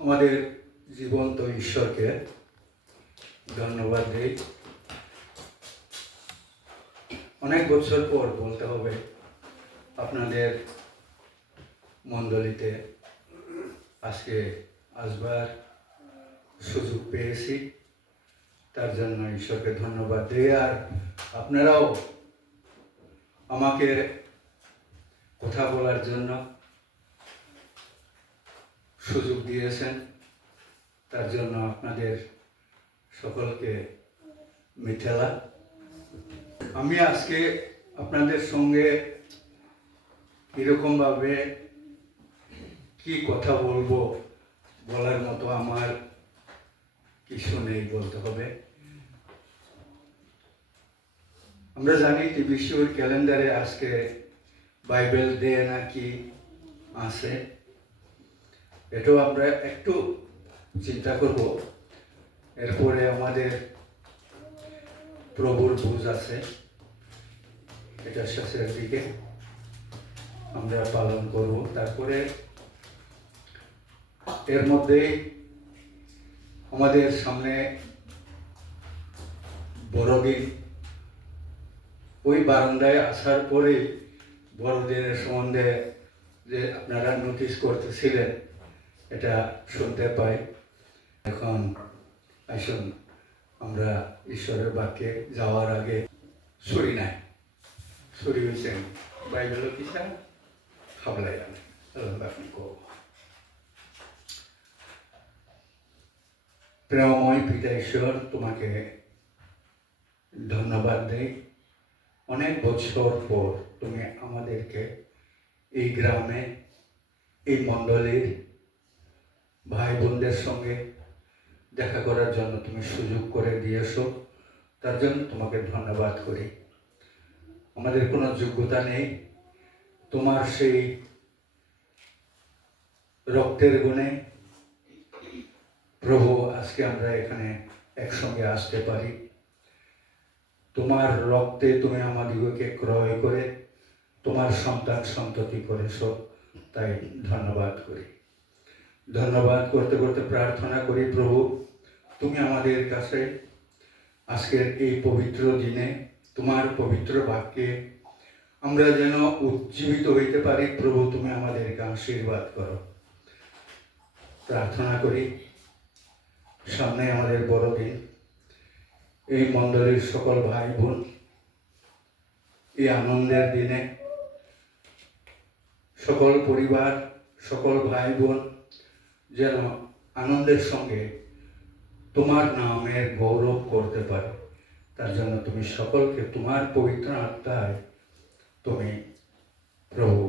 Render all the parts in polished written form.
আমাদের জীবন্ত ঈশ্বরকে ধন্যবাদ দিই। অনেক বছর পর বলতে হবে আপনাদের মণ্ডলীতে আজকে আসবার সুযোগ পেয়েছি, তার জন্য ঈশ্বরকে ধন্যবাদ দিই। আর আপনারাও আমাকে কথা বলার জন্য সুযোগ দিয়েছেন, তার জন্য আপনাদের সকলকে মিথ্যালা। আমি আজকে আপনাদের সঙ্গে এরকমভাবে কি কথা বলবো বলার মতো আমার কিছু নেই বলতে হবে। আমরা জানি টিভিসিওর ক্যালেন্ডারে আজকে বাইবেল ডে নাকি আছে, এটাও আমরা একটু চিন্তা করব। এরপরে আমাদের প্রভুর ভোজ আছে, এটা শেষের দিকে আমরা পালন করব। তারপরে এর মধ্যে আমাদের সামনে বড়দিন। ওই বারান্দায় আসার পরে বড়দিনের সম্বন্ধে যে আপনারা নোটিশ করতেছিলেন, এটা শুনতে পাই। এখন আসুন আমরা ঈশ্বরের বাক্যে যাওয়ার আগে ছুরি নাই, ছুরি হয়েছেন বাইবেলের কিসা খাবলাই আনে আপনি কো। প্রেমময় পিতা ঈশ্বর, তোমাকে ধন্যবাদ দেই। অনেক বছর পর তুমি আমাদেরকে এই গ্রামে, এই মণ্ডলীর ভাই বোনদের সঙ্গে দেখা করার জন্য তুমি সুযোগ করে দিয়েছো, তার জন্য তোমাকে ধন্যবাদ করি। আমাদের কোনো যোগ্যতা নেই, তোমার সেই রক্তের গুণে প্রভু আজকে আমরা এখানে একসঙ্গে আসতে পারি। তোমার রক্তে তুমি আমাদিগকে ক্রয় করে তোমার সন্তান সন্ততি করেছ, তাই ধন্যবাদ করি। ধন্যবাদ করতে করতে প্রার্থনা করি প্রভু, তুমি আমাদের কাছে আজকের এই পবিত্র দিনে তোমার পবিত্র বাক্যে আমরা যেন উজ্জীবিত হইতে পারি। প্রভু তুমি আমাদেরকে আশীর্বাদ করো। প্রার্থনা করি সামনে আমাদের বড়দিন, এই মণ্ডলীর সকল ভাই বোন এই আনন্দের দিনে সকল পরিবার, সকল ভাই বোন যেন আনন্দের সঙ্গে তোমার নামের গৌরব করতে পারে, তার জন্য তুমি সকলকে তোমার পবিত্র আত্মায় তুমি প্রভু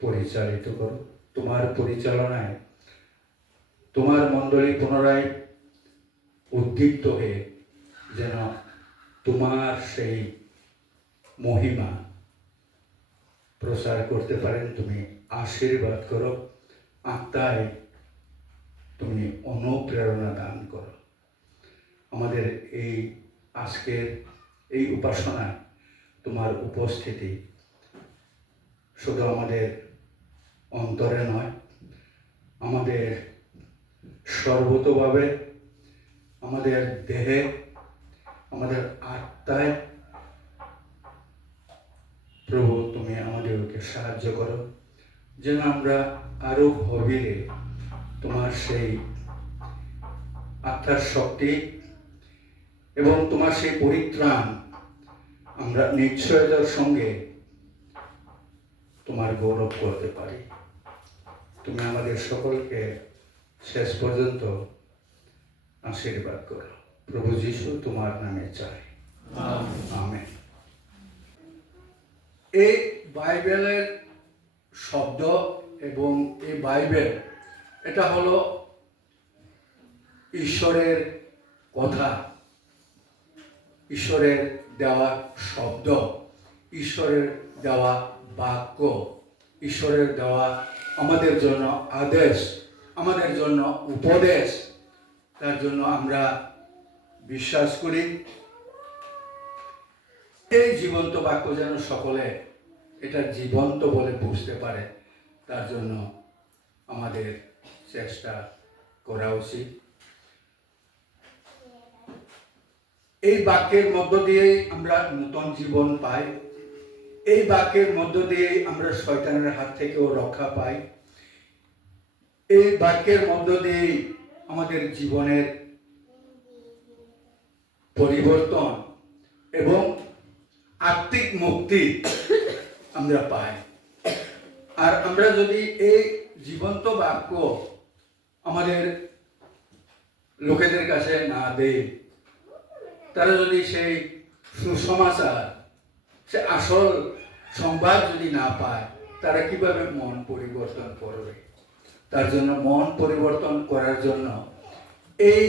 পরিচালিত করো। তোমার পরিচালনায় তোমার মণ্ডলী পুনরায় উদ্দীপ্ত হয়ে যেন তোমার সেই মহিমা প্রচার করতে পারেন। তুমি আশীর্বাদ করো, আত্মায় তুমি অনুপ্রেরণা দান করো। আমাদের এই আজকের এই উপাসনায় তোমার উপস্থিতি শুধু আমাদের অন্তরে নয়, আমাদের সর্বতভাবে, আমাদের দেহে, আমাদের আত্মায় প্রভু তুমি আমাদেরকে সাহায্য করো, যেন আমরা আরো গভীরে তোমার সেই আত্মার শক্তি এবং তোমার সেই পরিত্রাণ আমরা নিশ্চয়তার সঙ্গে তোমার গৌরব করতে পারি। তুমি আমাদের সকলকে শেষ পর্যন্ত আশীর্বাদ করো। প্রভু যিশু তোমার নামে চাই, আমেন। এই বাইবেলের শব্দ এবং এই বাইবেল, এটা হলো ঈশ্বরের কথা, ঈশ্বরের দেওয়া শব্দ, ঈশ্বরের দেওয়া বাক্য, ঈশ্বরের দেওয়া আমাদের জন্য আদেশ, আমাদের জন্য উপদেশ। তার জন্য আমরা বিশ্বাস করি এই জীবন্ত বাক্য যেন সকলে এটা জীবন্ত বলে বুঝতে পারে, তার জন্য আমাদের চেষ্টা করা উচিত। এই বাক্যের মধ্য দিয়েই আমরা নতুন জীবন পাই, এই বাক্যের মধ্য দিয়েই আমরা শয়তানের হাত থেকেও রক্ষা পাই, এই বাক্যের মধ্য দিয়েই আমাদের জীবনের পরিবর্তন এবং আত্মিক মুক্তি আমরা পাই। আর আমরা যদি এই জীবন্ত বাক্য আমাদের লোকেদের কাছে না দেই, তারা যদি সেই সুসমাচার, সে আসল সংবাদ যদি না পায়, তারা কিভাবে মন পরিবর্তন করবে? তার জন্য মন পরিবর্তন করার জন্য এই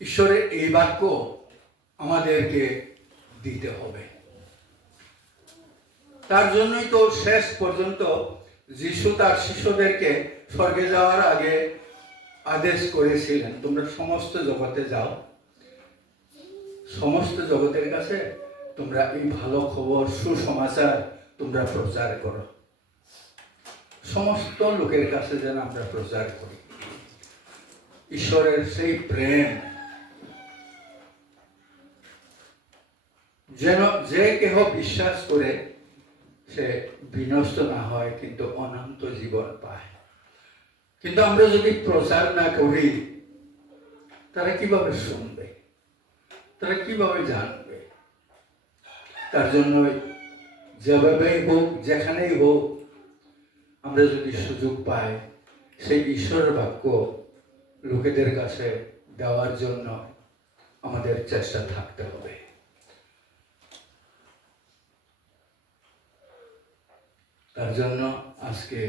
ঈশ্বরের এই বাক্য আমাদেরকে দিতে হবে। তার জন্যই তো শেষ পর্যন্ত যিশু তার শিষ্যদেরকে স্বর্গে যাওয়ার আগে আদেশ করেছিলেন, তোমরা সমস্ত জগতে যাও, সমস্ত জগতের কাছে তোমরা এই ভালো খবর, সুসমাচার তোমরা প্রচার করো। সমস্ত লোকের কাছে যেন আমরা প্রচার করি ঈশ্বরের সেই প্রেম, যেন যে কেহ বিশ্বাস করে সে বিনষ্ট না হয়, কিন্তু অনন্ত জীবন পায়। কিন্তু আমরা যদি প্রচার না করি, তারা কিভাবে শুনবে, তারা কিভাবে জানবে? তার জন্য যেভাবেই হোক, যেখানেই হোক, আমরা যদি সুযোগ পাই, সেই ঈশ্বরের বাক্য লোকেদের কাছে দেওয়ার জন্য আমাদের চেষ্টা থাকতে হবে। তার জন্য আজকে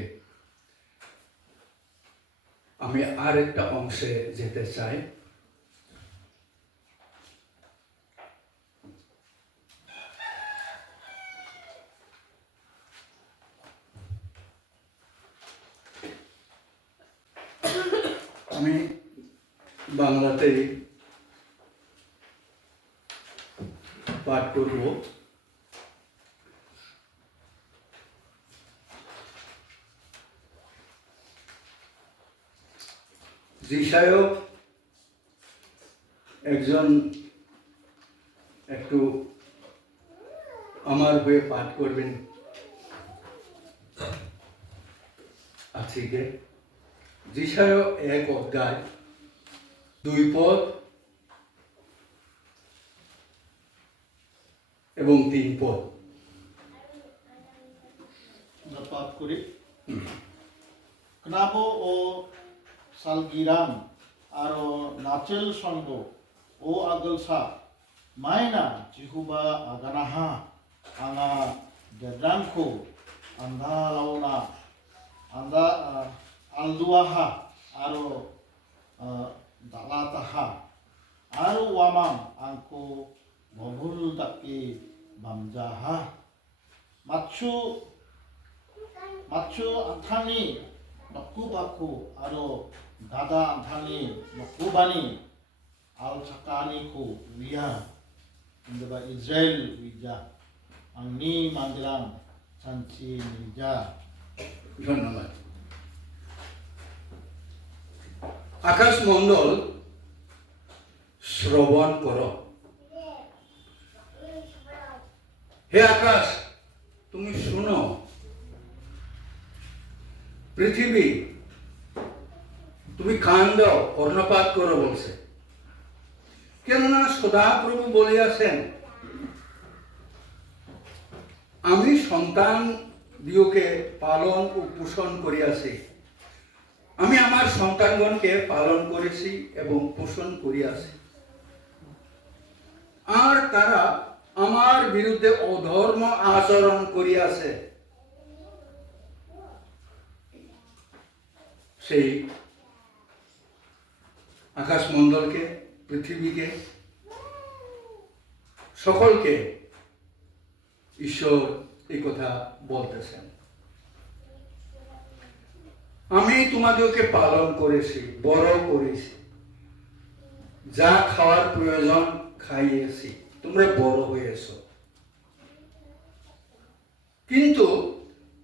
আমি আর একটা অংশে যেতে চাই। আমি বাংলাতেই পাঠ করব। যিশায়ও একজন একটু আমার হয়ে পাঠ করবেন আজকে। যিশায়ও 1 অধ্যায় 2 পদ এবং 3 পদ আমরা পাঠ করি। Kenabo o salgiran aro nachel sondo o agalsa maina jihuba aganaha anga jadranko anda launa anda alduaha aro dalataha aro wamam angko bobul daki bamjaha machu anthani baku aro dada anthani bakubani al sakani ku wiya indaba Israel wija angni mandilang sanchi nija। ধন্যবাদ। আকাশ মণ্ডল শ্রবণ করো। হে আকাশ, তুমি শুনো। পৃথিবী, তুমি কান দাও, কর্ণপাত করো বলছে। কেননা সদাপ্রভু বলিয়াছেন, আমি সন্তান দিওকে পালন ও পোষণ করিয়াছি। আমি আমার সন্তানগণকে পালন করেছি এবং পোষণ করিয়াছি, আর তারা আমার বিরুদ্ধে অধর্ম আচরণ করিয়াছে। সেই আকাশমণ্ডলকে, পৃথিবীকে, সকলকে ঈশ্বর এই কথা বলতেছেন। আমি তোমাদেরকে পালন করেছি, বড় করেছি, যা খাওয়ার প্রয়োজন খাইয়েছি, তোমরা বড় হয়েছ। কিন্তু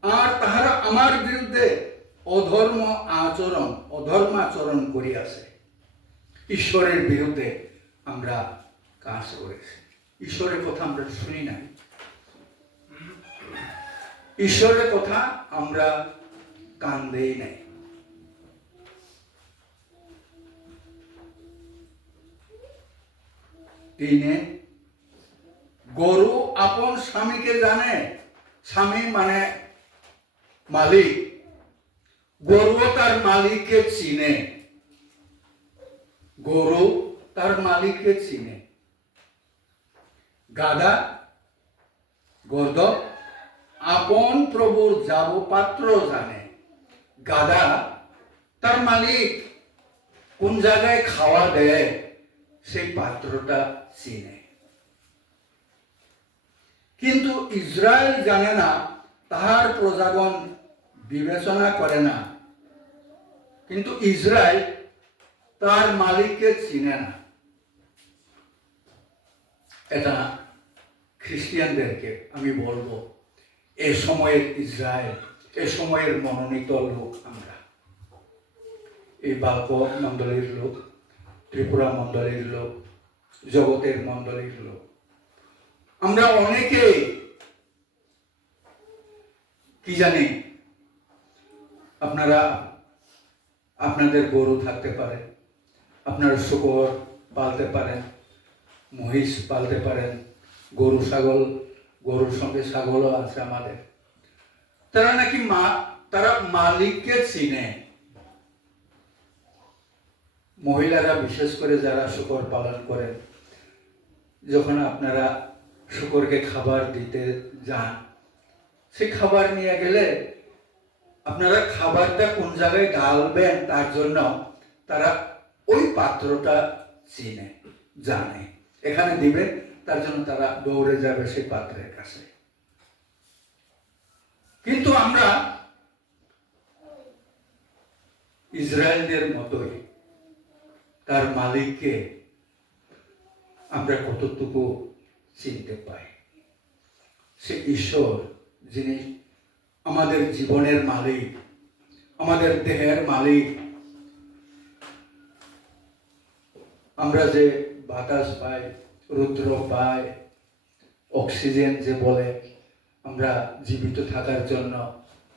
আর তাহারা আমার বিরুদ্ধে অধর্মাচরণ করিয়াছে, ঈশ্বরের বিরুদ্ধে আমরা কাজ করেছি। ঈশ্বরের কথা আমরা শুনি না, ঈশ্বরের কথা আমরা কান দেই নাই। তিনে, গরু আপন স্বামীকে জানে। স্বামী মানে মালিক, গরু তার মালিককে চিনে। গরু তার মালিককে চিনে। গাধা গর্দ আপন প্রভুর যাব পাত্র জানে। গাধা তার মালিক কোন জায়গায় খাওয়া দেয় সেই পাত্রটা চিনে। কিন্তু ইসরায়েল জানে না, তাহার প্রজাগণ বিবেচনা করে না। কিন্তু ইসরায়েল তার মালিককে চিনে না। এটা খ্রিস্টিয়ানদেরকে আমি বলবো, এ সময়ের ইসরায়েল, এ সময়ের মনোনীত লোক আমরা, এই বাল্ক মণ্ডলীর লোক, ত্রিপুরা মণ্ডলীর লোক, জগতের মণ্ডলীর লোক, আমরা অনেকে কি জানি, আপনারা আপনাদের গরু থাকতে পারে, আপনারা শূকর পালতে পারেন, মহিষ পালতে পারেন, গরু ছাগল, গরুর সঙ্গে ছাগলও আছে আমাদের। তারা নাকি তারা মালিককে চিনে। মহিলারা বিশেষ করে যারা শূকর পালন করেন, যখন আপনারা শূকরকে খাবার দিতে যান, সেই খাবার নিয়ে গেলে আপনারা খাবারটা কোন জায়গায় ঢালবেন তার জন্য তারা ওই পাত্রটা চিনে, জানে, এখানে দিবে, তার জন্য তারা দৌড়ে যাবে সেই পাত্রের কাছে। কিন্তু আমরা ইসরায়েলদের মতোই তার মালিককে আমরা কতটুকু চিনতে পাই। সে ঈশ্বর, যিনি আমাদের জীবনের মালিক, আমাদের দেহের মালিক। আমরা যে বাতাস পাই, রুদ্র পাই, অক্সিজেন যে বলে, আমরা জীবিত থাকার জন্য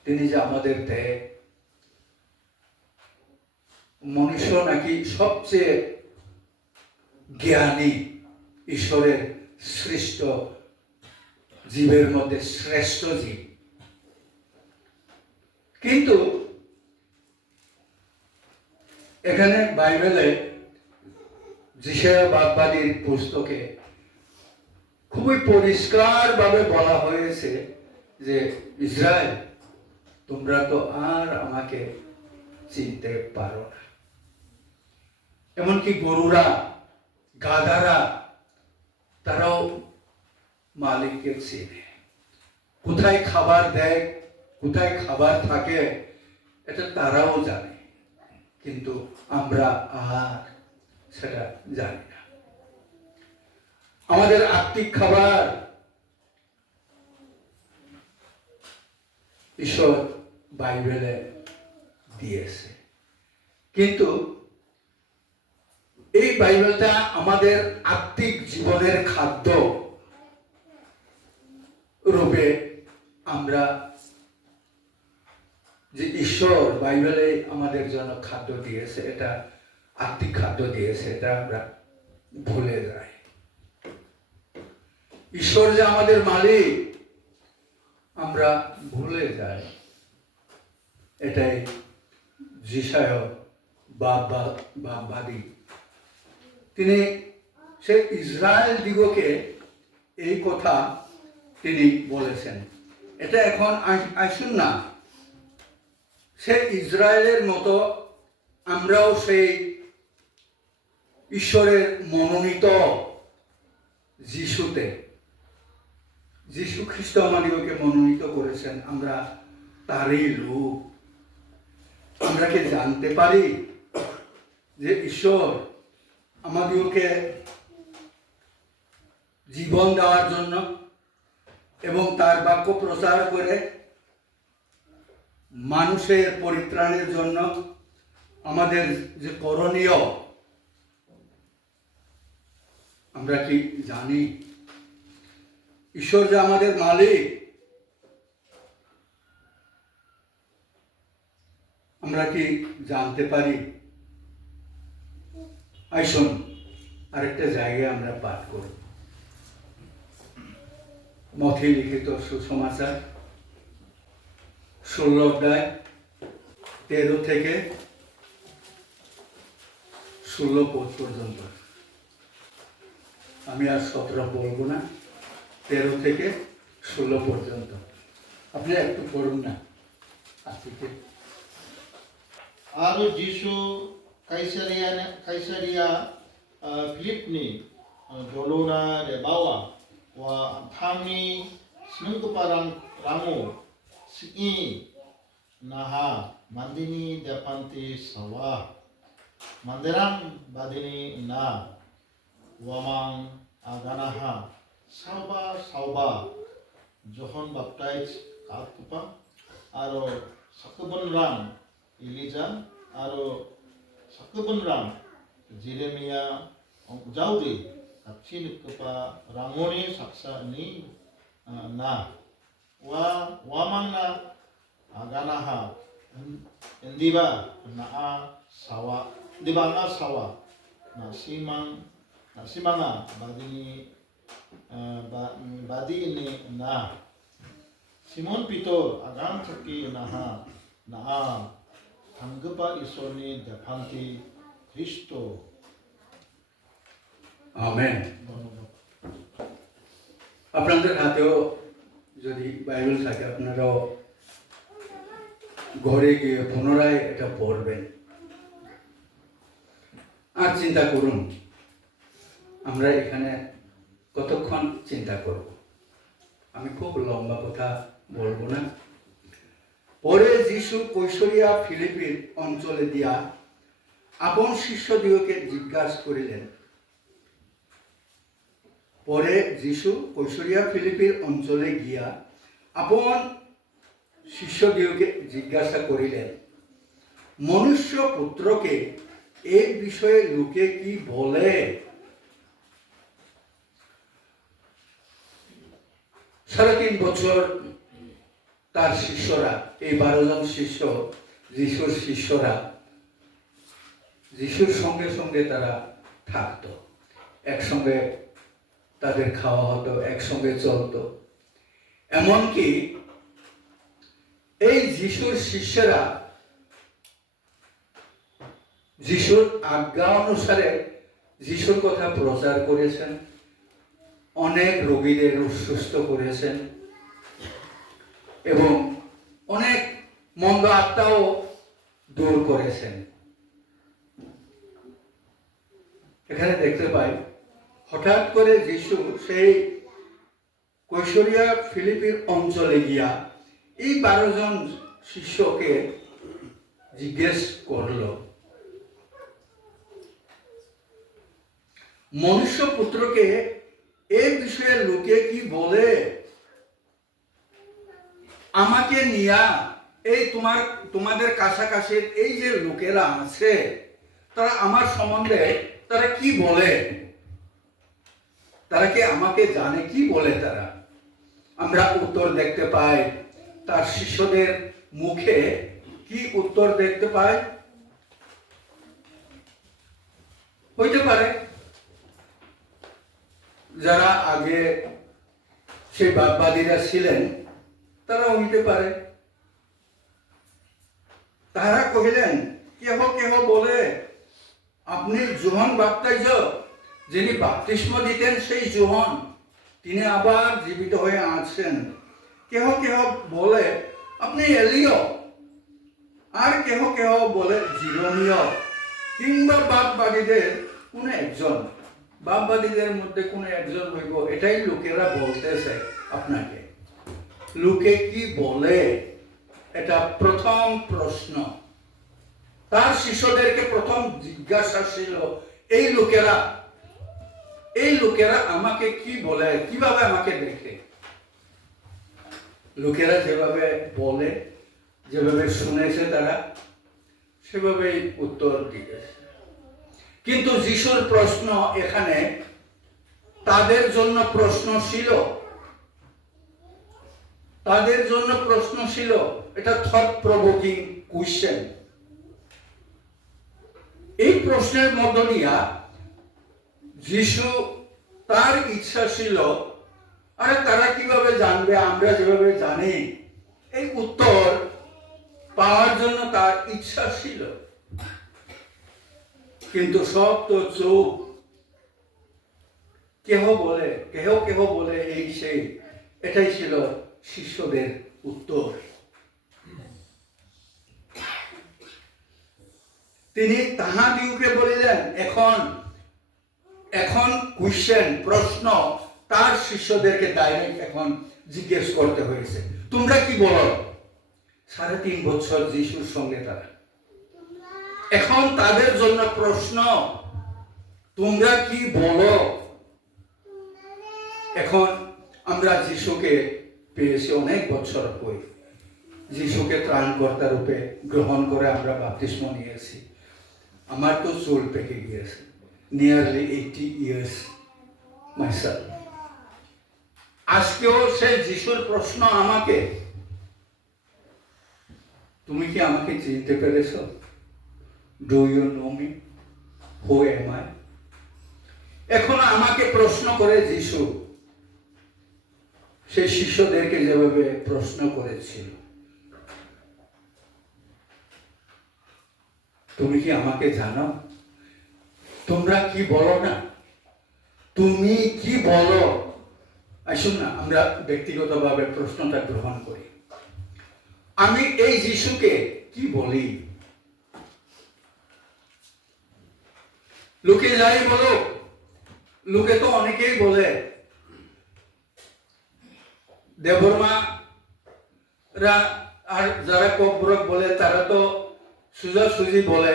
তিনি যে আমাদের দেয়। মনুষ্য নাকি সবচেয়ে জ্ঞানী, ঈশ্বরের সৃষ্ট জীবের মধ্যে শ্রেষ্ঠ জীব। কিন্তু এখানে বাইবেলে যিশায়া বাগবাদীর পুস্তকে খুবই পরিষ্কার ভাবে বলা হয়েছে যে ইসরায়েল, তোমরা তো আর আমাকে চিনতে পারো না। এমনকি গরুরা, গাধারা, তারাও মালিককে চিনে। কোথায় খাবার দেয়, কোথায় খাবার থাকে, এটা তারাও জানে। কিন্তু আমরা আর সেটা জানি না। আমাদের আত্মিক খাবার ঈশ্বর বাইবেলে দিয়েছে, কিন্তু এই বাইবেলটা আমাদের আত্মিক জীবনের খাদ্য রূপে আমরা যে ঈশ্বর বাইবেলে আমাদের জন্য খাদ্য দিয়েছে, এটা আত্মিক খাদ্য দিয়েছে, এটা আমরা ভুলে যাই। ঈশ্বর যে আমাদের মালিক আমরা ভুলে যাই। এটাই যিশায়া বাগবাদী, তিনি সে ইসরায়েল দিগকে এই কথা তিনি বলেছেন। এটা এখন আসুন না, সে ইসরায়েলের মতো আমরাও সেই ঈশ্বরের মনোনীত যিশুতে, যিশু খ্রিস্ট আমাদিগকে মনোনীত করেছেন, আমরা তারই লোক। আমরা কি জানতে পারি যে ঈশ্বর আমাদিগকে জীবন দেওয়ার জন্য এবং তার বাক্য প্রচার করে মানুষের পরিত্রাণের জন্য আমাদের যে করণীয় আমরা কি জানি? ঈশ্বর যে আমাদের মালিক আমরা কি জানতে পারি? আইসুন আরেকটা জায়গায় আমরা পাঠ করব। মথি লিখিত সুসমাচার 16 অধ্যায় 13 থেকে 16 পদ পর্যন্ত। আমি আর 17 বলবো না, 13 থেকে 16 পর্যন্ত আপনি একটু পড়ুন না। আজকে Aro Jisu Kaisaria Filipni Jolona de Bawa wa Thami Snungkuparang Ramu Siki Naha Mandini Depanti Sawa Mandirang Badini Na Wamang Aganaha Sauba John Baptist Kaltupa Aro Sakubun Ram Elijah aro sakubun ram Jeremia Jaudi kapsin kepa rangoni saksa ni na wamang na aganaha endiba na sawa diba nga sawa na simanga badi ini na Simon Peter agam saki na Tanggapa Isoni Depanti Kristo. Amen. আপনাদের হাতেও যদি Bible থাকে আপনারাও ঘরে গিয়ে পুনরায় এটা পড়বেন আর চিন্তা করুন। আমরা এখানে কতক্ষণ চিন্তা করব? আমি খুব লম্বা কথা বলবো না। পরে যিশু কৈশরিয়া ফিলিপির অঞ্চলে দিয়া আপন শিষ্যদিগকে জিজ্ঞাসা করিলেন। পরে যিশু কৈশরিয়া ফিলিপির অঞ্চলে গিয়া আপন শিষ্যদিগকে জিজ্ঞাসা করিলেন, মনুষ্য পুত্রকে এই বিষয়ে লোকে কি বলে? 3.5 বছর তার শিষ্যরা, এই 12 জন শিষ্য, যিশুর শিষ্যরা যিশুর সঙ্গে সঙ্গে তারা থাকতো, একসঙ্গে তাদের খাওয়া হতো, একসঙ্গে চলতো। এমনকি এই যিশুর শিষ্যরা যিশুর আজ্ঞা অনুসারে যিশুর কথা প্রচার করেছেন, অনেক রোগীদের সুস্থ করেছেন এবং অনেক মন্দ আত্মাও দূর করেছেন। এখানে দেখতে পাই হঠাৎ করে যিশু সেই কৈশরিয়া ফিলিপির অঞ্চলে গিয়া এই 12 জন শিষ্যকে জিজ্ঞেস করল, মনুষ্য পুত্রকে এই বিষয়ে লোকে কি বলে? আমাকে নিয়া এই তোমাদের কাছাকাছি এই যে লোকেরা আছে তারা আমার সম্বন্ধে তারা কি বলে? তারা কি আমাকে জানে? কি বলে তারা? আমরা উত্তর দেখতে পাই তার শিষ্যদের মুখে। কি উত্তর দেখতে পাই? হইতে পারে যারা আগে সেই বাদবাদীরা ছিলেন তারা হইতে পারে। তারা কহিলেন, কেহ কেহ বলে আপনি যোহন বাপ্তাইজক, যিনি বাপ্তিস্ম দিতেন সেই যোহন, তিনি আবার জীবিত হয়ে আছেন। কেহ কেহ বলে আপনি এলিয়, আর কেহ কেহ বলে জিরমীয়, কিংবা বাপবাদীদের কোন একজন। বাপবাদীদের মধ্যে কোন একজন হইব, এটাই লোকেরা বলতেছে আপনাকে। লোকে কি বলে? এটা প্রথম প্রশ্ন। তার শিষ্যদেরকে প্রথম জিজ্ঞাসা ছিল, এই লোকেরা আমাকে কি বলে, কিভাবে আমাকে দেখে? লোকেরা যেভাবে বলে যেভাবে শুনেছে তারা সেভাবেই উত্তর দিয়েছে। কিন্তু যিশুর প্রশ্ন এখানে তাদের জন্য প্রশ্ন ছিল, তাদের জন্য প্রশ্ন ছিল, এটা থট প্রভোকিং কোয়েশ্চেন। এই প্রশ্নের মধ্য দিয়া যিশু তার ইচ্ছা ছিল, আরে তারা কিভাবে জানবে আমরা যেভাবে জানি, এই উত্তর পাওয়ার জন্য তার ইচ্ছা ছিল। কিন্তু সব তো চুপ, কেহ বলে এই সেই, এটাই ছিল শিষ্যদের উত্তর। তিনি তাহাদিওকে বলিলেন, এখন কোয়েশ্চেন, প্রশ্ন তার শিষ্যদেরকে ডাইরেক্ট এখন জিজ্ঞেস করতে হয়েছে, তোমরা কি বলো? 3.5 বছর যিশুর সঙ্গে তারা, এখন তাদের জন্য প্রশ্ন, তোমরা কি বলো? এখন আমরা যিশুকে পেয়েছি অনেক বছর হয়ে, যিশুকে ত্রাণকর্তা রূপে গ্রহণ করে আমরা বাপ্তিস্ম নিয়েছি। আমার তো চুল পেকে গিয়েছে, নিয়ারলি 80 years myself। আজকেও সেই যিশুর প্রশ্ন আমাকে, তুমি কি আমাকে চিনতে পেরেছ? Do you know me? Who am I? এখন আমাকে প্রশ্ন করে যিশু সেই শিষ্যদেরকে যেভাবে প্রশ্ন করেছিল, তুমি কি আমাকে জানো? তোমরা কি বলো না? তুমি কি বলো? আসুন না আমরা ব্যক্তিগতভাবে প্রশ্নটা গ্রহণ করি। আমি এই যিশুকে কি বলি? লোকে যাই বলো, লোকে তো অনেকেই বলে, দেবর্মা রা আর যারা কব্রক বলে তারা তো সোজাসুজি বলে,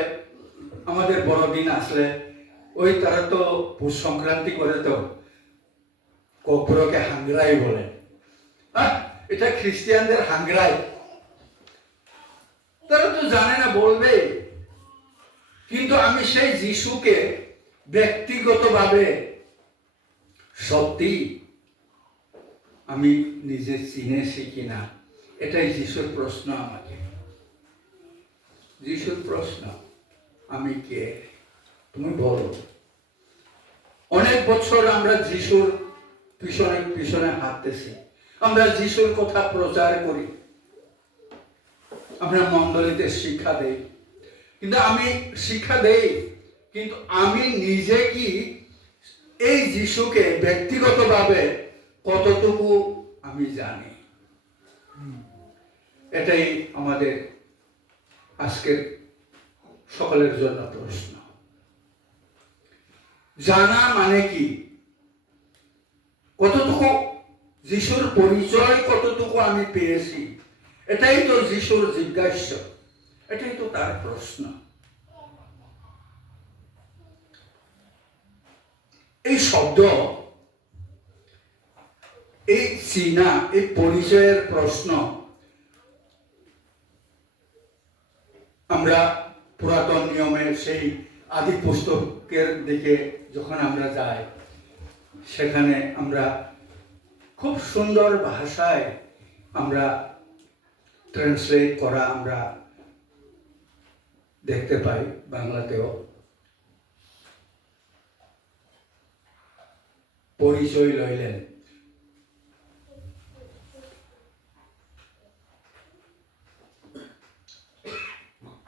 আমাদের বড়দিন আসলে ওই তারা তো পৌষ সংক্রান্তি করে তো কব্রকে হাঙ্গরাই বলে। এটা খ্রিস্টানদের হাঙ্গরাই, তারা তো জানে না, বলবে। কিন্তু আমি সেই যিশুকে ব্যক্তিগতভাবে সত্যি আমি নিজে চিনেছি কিনা, এটাই যিশুর প্রশ্ন আমাকে। যিশুর প্রশ্ন, আমি কে? তুমি বলো। অনেক বছর আমরা যিশুর পিছনে পিছনে হাঁটতেছি, আমরা যিশুর কথা প্রচার করি, আমরা মণ্ডলীতে শিক্ষা দেই, কিন্তু আমি নিজে কি এই যিশুকে ব্যক্তিগতভাবে কতটুকু আমি জানি? এটাই আমাদের আজকের সকলের জন্য প্রশ্ন। জানা মানে কি? কতটুকু যিশুর পরিচয় কতটুকু আমি পেয়েছি, এটাই তো যিশুর জিজ্ঞাস্য, এটাই তো তার প্রশ্ন। এই শব্দ, এই চিনা, এই পরিচয়ের প্রশ্ন আমরা পুরাতন নিয়মের সেই আদি পুস্তকের দিকে যখন আমরা যাই, সেখানে আমরা খুব সুন্দর ভাষায় আমরা ট্রান্সলেট করা আমরা দেখতে পাই, বাংলাতেও। পরিচয় লইলেন,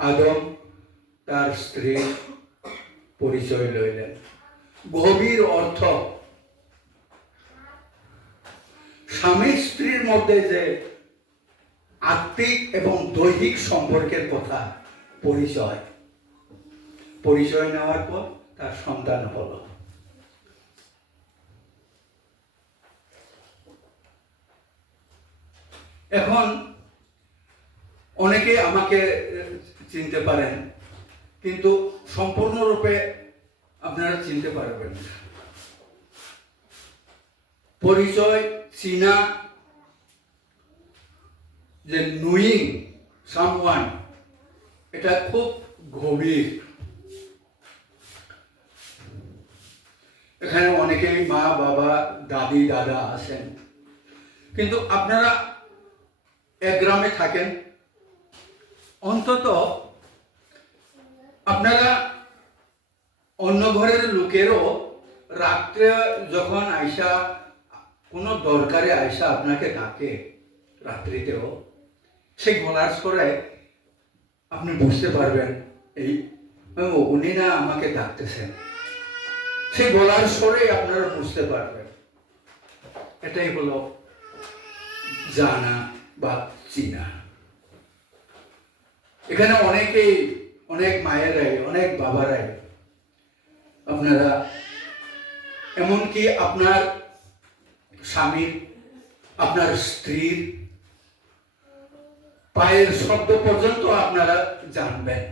আদম তার স্ত্রী পরিচয় লইলেন। গভীর অর্থ, স্বামী স্ত্রীর মধ্যে যে আত্মিক এবং দৈহিক সম্পর্কের কথা, পরিচয় নেওয়ার পর তার সন্তান হলো। এখন অনেকে আমাকে চিনতে পারেন, কিন্তু সম্পূর্ণরূপে আপনারা চিনতে পারবেন না। পরিচয় চিনা, যে নুইং, সামওয়ান, এটা খুব গভীর। এখানে অনেকেই মা বাবা দাদি দাদা আছেন, কিন্তু আপনারা এক গ্রামে থাকেন, অন্তত আপনারা অন্য ঘরের লোকেরও রাত্রে যখন আইসা কোনো দরকারে আইসা আপনাকে ডাকে রাত্রিতেও, সেই গলার স্বরে আপনি বুঝতে পারবেন এই উনি না আমাকে ডাকতেছেন, সেই গলার স্বরে আপনারা বুঝতে পারবেন। এটাই হলো জানা বা চিনা। এখানে অনেকেই, অনেক মায়েরাই, অনেক বাবারাই, আপনারা এমনকি আপনার স্বামীর, আপনার স্ত্রীর পায়ের শব্দ পর্যন্ত আপনারা জানবেন।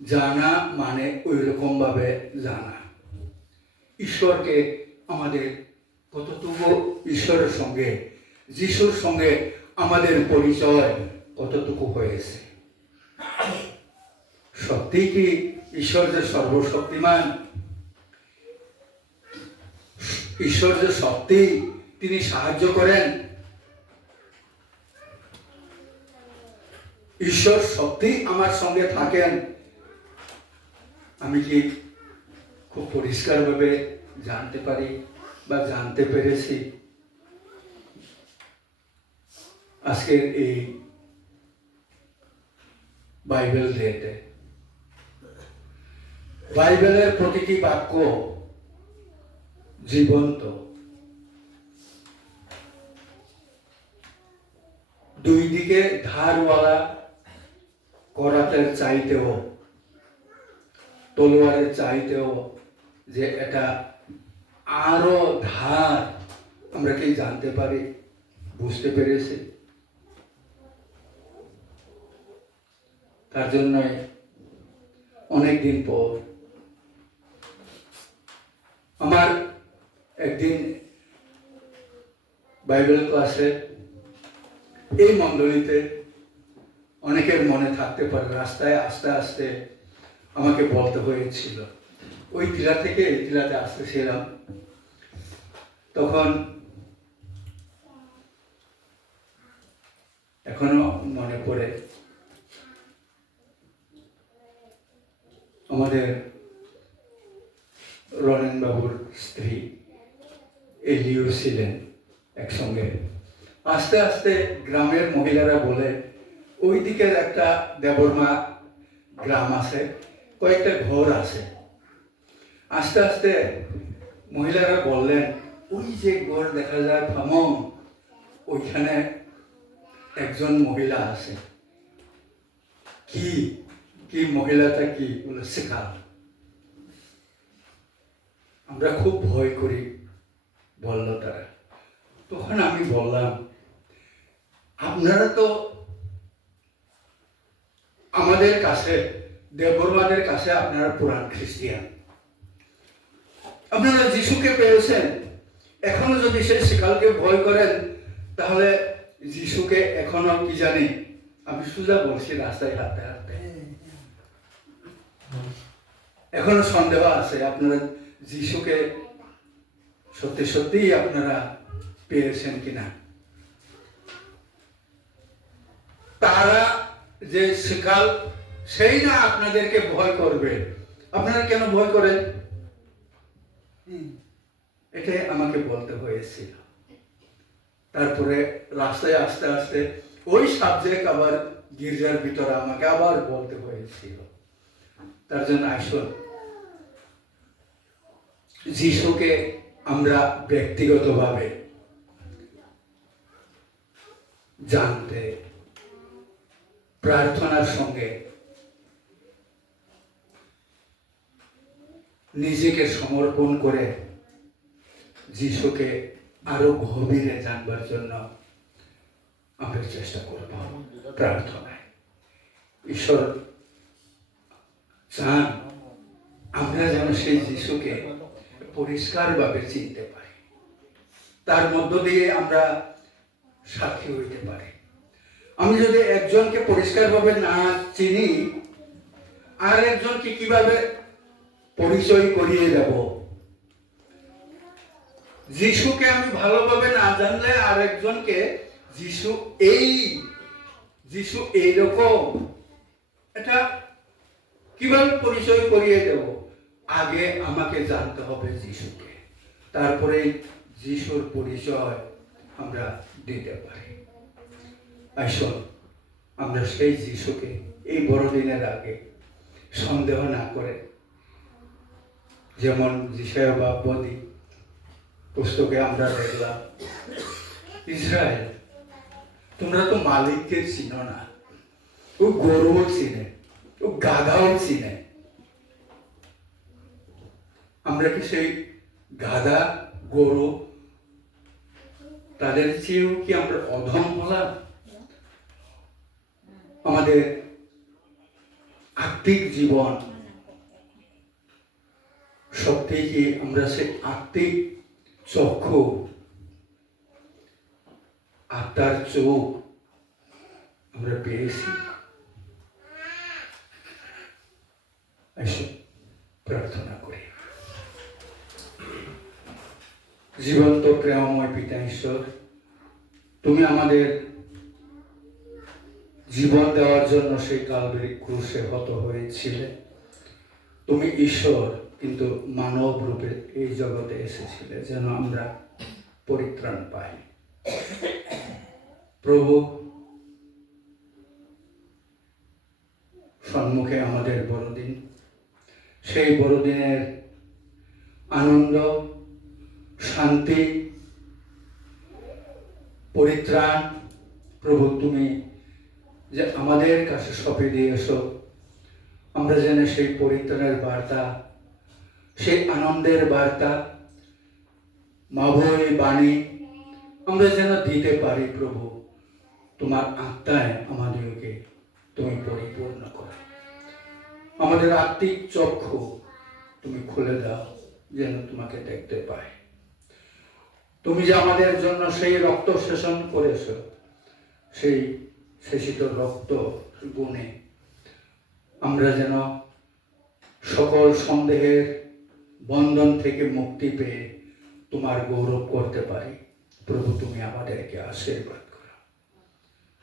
জানা মানে ওই রকম ভাবে জানা। ঈশ্বরকে আমাদের কতটুকু, ঈশ্বরের সঙ্গে, যিশুর সঙ্গে আমাদের পরিচয় কতটুকু হয়েছে? সত্যি কি ঈশ্বর যে সর্বশক্তিমান, ঈশ্বর যে সত্যি তিনি সাহায্য করেন, ঈশ্বর সত্যি আমার সঙ্গে থাকেন, আমি কি খুব পরিষ্কারভাবে জানতে পারি বা জানতে পেরেছি? আজকের এই বাইবেল ডেতে বাইবেলের প্রতিটি বাক্য জীবন্ত। দুই দিকে ধারওয়ালা করাতের চাইতেও, তলোয়ারের চাইতেও যে এটা আরো ধার, আমরা কি জানতে পারি, বুঝতে পেরেছি? তার জন্য অনেকদিন পর আমার একদিন বাইবেল ক্লাসে এই মণ্ডলীতে, অনেকের মনে থাকতে পারে, রাস্তায় আস্তে আস্তে আমাকে বলতে হয়েছিল, ওই টিলা থেকে এই টিলাতে আসতেছিলাম, তখন এখনো মনে পড়ে আমাদের রনেন বাবুর স্ত্রী এলিও ছিলেন একসঙ্গে। আস্তে আস্তে গ্রামের মহিলারা বলে, ওই দিকের একটা দেবরমা গ্রাম আছে, কয়েকটা ঘর আছে। আস্তে আস্তে মহিলারা বললেন, ওই যে ঘর দেখা যায় থামম, ওইখানে একজন মহিলা আছে। কি কি মহিলাটা কি? বলে শেখাল। আমরা খুব ভয় করি, বলল তারা। তখন আমি বললাম, আপনারা তো আমাদের কাছে, দেববর্মাদের কাছে আপনারা পুরান খ্রিস্টিয়ান, আপনারা যিশুকে পেয়েছেন, এখনো যদি সেই শিকালকে ভয় করেন, তাহলে যিশুকে এখনো কি জানি, আমি সুজা বলছি রাস্তায় হাঁটতে হাঁটতে, এখনো সন্দেহ আছে আপনারা যিশুকে সত্যি সত্যি আপনারা পেয়েছেন কিনা। তারা যে শিকাল, সেই না আপনাদেরকে ভয় করবে, আপনারা কেন ভয় করেন? এটাই আমাকে বলতে হয়েছিল। তারপরে রাস্তায় আস্তে আস্তে ওই সাবজেক্ট আবার গির্জার ভিতরে আমাকে আবার বলতে হয়েছিল। তার জন্য আসুন, যিশুকে আমরা ব্যক্তিগতভাবে জানতে, প্রার্থনার সঙ্গে নিজেকে সমর্পণ করে যিশুকে আরো গভীরে জানবার জন্য আমরা চেষ্টা করব প্রার্থনায়। ঈশ্বর চান আমরা যেন সেই যিশুকে পরিষ্কারভাবে চিনতে পারি, তার মধ্য দিয়ে আমরা সাক্ষী হইতে পারি। আমি যদি একজনকে পরিষ্কারভাবে না চিনি, আর একজনকে কিভাবে পরিচয় করিয়ে দেব? যিশুকে আমি ভালোভাবে না জানলে আর একজনকে যিশু এইরকম, এটা কিভাবে পরিচয় করিয়ে দেব? আগে আমাকে জানতে হবে যিশুকে, তারপরে যিশুর পরিচয় আমরা দিতে পারি। আসুন আমরা সেই যিশুকে এই বড়দিনের আগে সন্দেহ না করে, যেমন যিশায়া বাগবতী পুস্তকে আমরা দেখলাম, ইসরায়েল তোমরা তো মালিককে চিনো না, ও গরুও চিনে, ও গাধাও চিনে। আমরা কি সেই গাধা গরু তাদের চেয়েও কি আমরা অধম হলাম? আমাদের আত্মিক জীবন সত্যি কি আমরা সেই আত্মিক চক্ষু, আত্মার চোখ আমরা পেয়েছি? আসুন প্রার্থনা করি। জীবন্ত প্রেমময় পিতা ঈশ্বর, তুমি আমাদের জীবন দেওয়ার জন্য সেই কালভারি ক্রুশে হত হয়েছিলে। তুমি ঈশ্বর, কিন্তু মানব রূপে এই জগতে এসেছিলে যেন আমরা পরিত্রাণ পাই। প্রভু, সম্মুখে আমাদের বড়দিন, সেই বড়দিনের আনন্দ, শান্তি, পরিত্রাণ প্রভু তুমি যে আমাদের কাছে সঁপে দিয়েছো, আমরা যেন সেই পরিত্রাণের বার্তা, সেই আনন্দের বার্তা, মাভৈ বাণী আমরা যেন দিতে পারি। প্রভু, তোমার আত্মায় আমাদেরকে তুমি পরিপূর্ণ করো। আমাদের আত্মিক চক্ষু তুমি খুলে দাও যেন তোমাকে দেখতে পাই। তুমি যে আমাদের জন্য সেই রক্ত সেচন করেছো, সেই শেষিত রক্ত গুণে আমরা যেন সকল সন্দেহের বন্ধন থেকে মুক্তি পেয়ে তোমার গৌরব করতে পারি। প্রভু, তুমি আমাদেরকে আশীর্বাদ করো।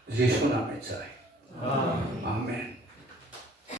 যিশু নামে চাই, আমেন।